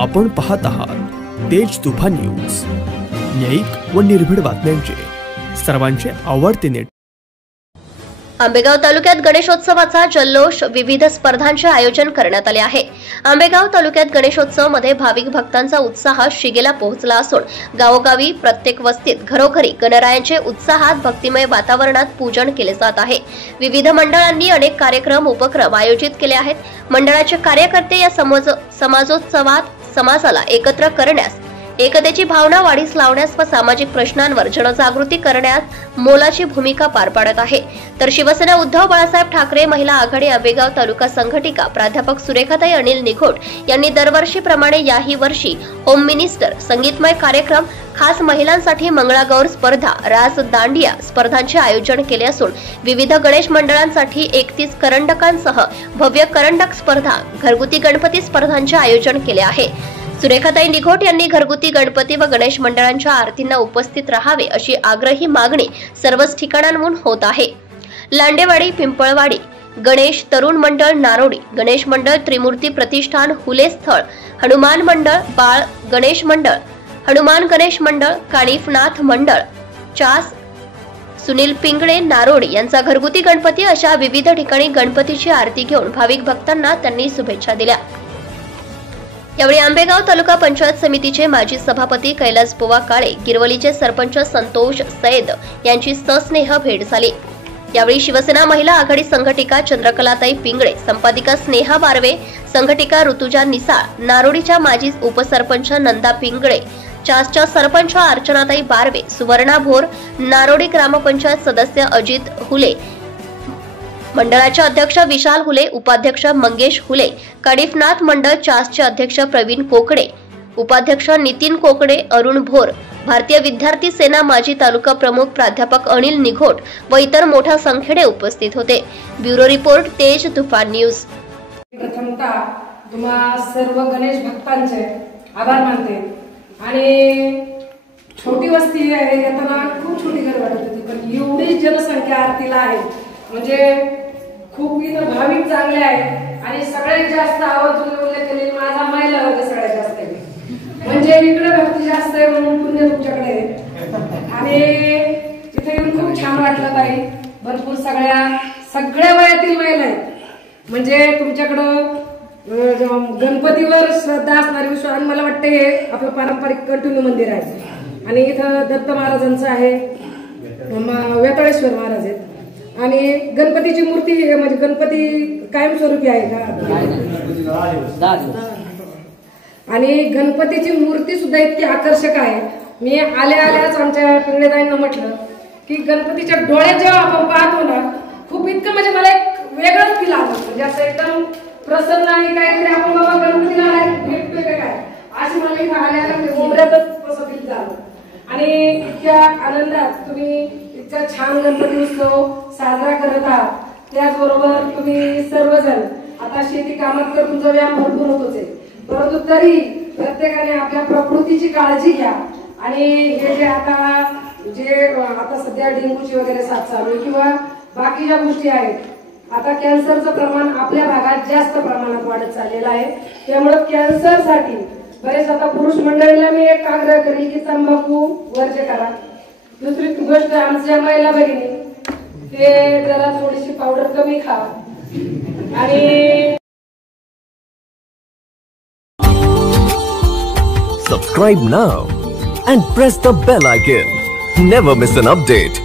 आपण पाहत आहात तेज तुफान न्यूज, न्यायिक व निर्भीड बातम्यांचे सर्वांचे आवडते नेट। आंबेगाव तालुक्यात गणेशोत्सवाचा जल्लोष, विविध स्पर्धांचे आयोजन करण्यात आले आहे। आंबेगाव तालुक्यात गणेशोत्सव मध्ये भाविक भक्तांचा उत्साह शिगेला पोहोचला असून गावोगावी प्रत्येक वस्तीत घरोघरी गणरायांचे उत्साहात भक्तिमय वातावरणात पूजन केले जात आहे। विविध मंडळांनी अनेक कार्यक्रम उपक्रम आयोजित केले आहेत। मंडळाचे कार्यकर्ते या समाजोत्सवात समाजाला एकत्र करण्यास, एकतेची भावना वाढीस लावण्यास व सामाजिक प्रश्नांवर जनजागृती करण्यात मोलाची भूमिका पार पाडत आहे। तर शिवसेना उद्धव बाळासाहेब ठाकरे महिला आघाडी आंबेगाव तालुका संघटिका प्राध्यापक सुरेखाताई अनिल निघोट यांनी दरवर्षीप्रमाणे याही वर्षी होम मिनिस्टर संगीतमय कार्यक्रम, खास महिलांसाठी मंगळागौर स्पर्धा, रास दांडिया स्पर्धांचे आयोजन केले असून विविध गणेश मंडळांसाठी 31 करंडकांसह भव्य करंडक स्पर्धा, घरगुती गणपती स्पर्धांचे आयोजन केले आहे। सुरेखाताई निघोट यांनी घरगुती गणपती व गणेश मंडळांच्या आरतींना उपस्थित राहावे अशी आग्रही मागणी सर्वच ठिकाणांहून होत आहे। लांडेवाडी, पिंपळवाडी गणेश तरुण मंडळ नारोडी, गणेश मंडळ त्रिमूर्ती प्रतिष्ठान हुले स्थळ, हनुमान मंडळ बाळ गणेश मंडळ, हनुमान गणेश मंडळ, कानिफनाथ मंडळ चास, सुनील पिंगळे नारोडी यांचा घरगुती गणपती अशा विविध ठिकाणी गणपतीची आरती घेऊन भाविक भक्तांना त्यांनी शुभेच्छा दिल्या। यावेळी आंबेगाव तालुका पंचायत समितीचे माजी सभापती कैलास बुवा काळे, गिरवलीचे सरपंच संतोष सैद यांची सस्नेह भेट झाली। यावेळी शिवसेना महिला आघाडी संघटिका चंद्रकलाताई पिंगळे, संपादिका स्नेहा बारवे, संघटिका ऋतुजा निसाळ, नारोडीच्या माजी उपसरपंच नंदा पिंगळे, चासच्या सरपंच अर्चनाताई बारवे, सुवर्णा भोर, नारोडी ग्रामपंचायत सदस्य अजित हुले, मंडळाचे अध्यक्ष विशाल हुले, उपाध्यक्ष मंगेश हुले, कानिफनाथ मंडळ चासचे अध्यक्ष प्रवीण कोकडे, उपाध्यक्ष नितीन कोकडे, अरुण भोर, भारतीय विद्यार्थी सेना माजी तालुका प्रमुख प्राध्यापक अनिल निघोट व इतर मोठ्या संख्येने उपस्थित होते। ब्युरो रिपोर्ट, तेज तुफान न्यूज। प्रथमतः तुम्हा सर्व गणेश भक्तांचे आभार मानते। आणि छोटी वस्ती आहे, येताना खूप छोटी घर वाटत होती, पण एवढी जनसंख्या आरतीला आहे म्हणजे खूप इथं भाविक चांगले आहेत। आणि सगळ्यात जास्त आवर्जून उल्लेख केले माझा महिला वर्ग सगळ्यात जास्त आहे, म्हणजे इकडे भक्ती जास्त आहे म्हणून पुण्य तुमच्याकडे आहे। आणि तिथे येऊन खूप छान वाटलं ताई, भरपूर सगळ्या वयातील महिला आहेत, म्हणजे तुमच्याकडं गणपतीवर श्रद्धा असणारी विश्वास। आणि मला वाटतं हे आपलं पारंपरिक कंटिन्यू मंदिर आहे आणि इथं दत्त महाराजांचं आहे, वेताळेश्वर महाराज आहेत आणि गणपतीची मूर्ती म्हणजे गणपती कायमस्वरूपी आहे का, आणि गणपतीची मूर्ती सुद्धा इतकी आकर्षक आहे। मी आल्याच आमच्या पिंगळेताईंना म्हटलं की गणपतीच्या डोळ्यात जेव्हा आपण पाहतो ना, खूप इतकं म्हणजे मला एक वेगळंच फील आलं, म्हणजे असं एकदम प्रसन्न आणि काहीतरी आपण बाबा गणपतीला भेटतोय का काय अशी मला इथं आल्याला उमऱ्यातच कसं फील झालं। आणि इतक्या आनंदात तुम्ही इतका छान गणपती उत्सव साजरा करत आहात, त्याचबरोबर तुम्ही सर्वजण आता शेती कामात तर तुमचा व्यायाम भरपूर होतोच आहे, परंतु तरी प्रत्येकाने आपल्या प्रकृतीची काळजी घ्या। आणि हे जे आता सध्या डेंग्यूची वगैरे साथ चालू आहे किंवा बाकीच्या गोष्टी आहेत, आता कॅन्सरचं प्रमाण आपल्या भागात जास्त प्रमाणात वाढत चाललेलं आहे, त्यामुळे कॅन्सरसाठी बरेच आता पुरुष मंडळीला मी एक आग्रह करेल की तंबाखू वर्ज्य करा। दुसरी गोष्ट, आमच्या महिला भगिनी ते जरा थोडीशी पावडर कमी खा आणि Subscribe now and press the bell icon. Never miss an update.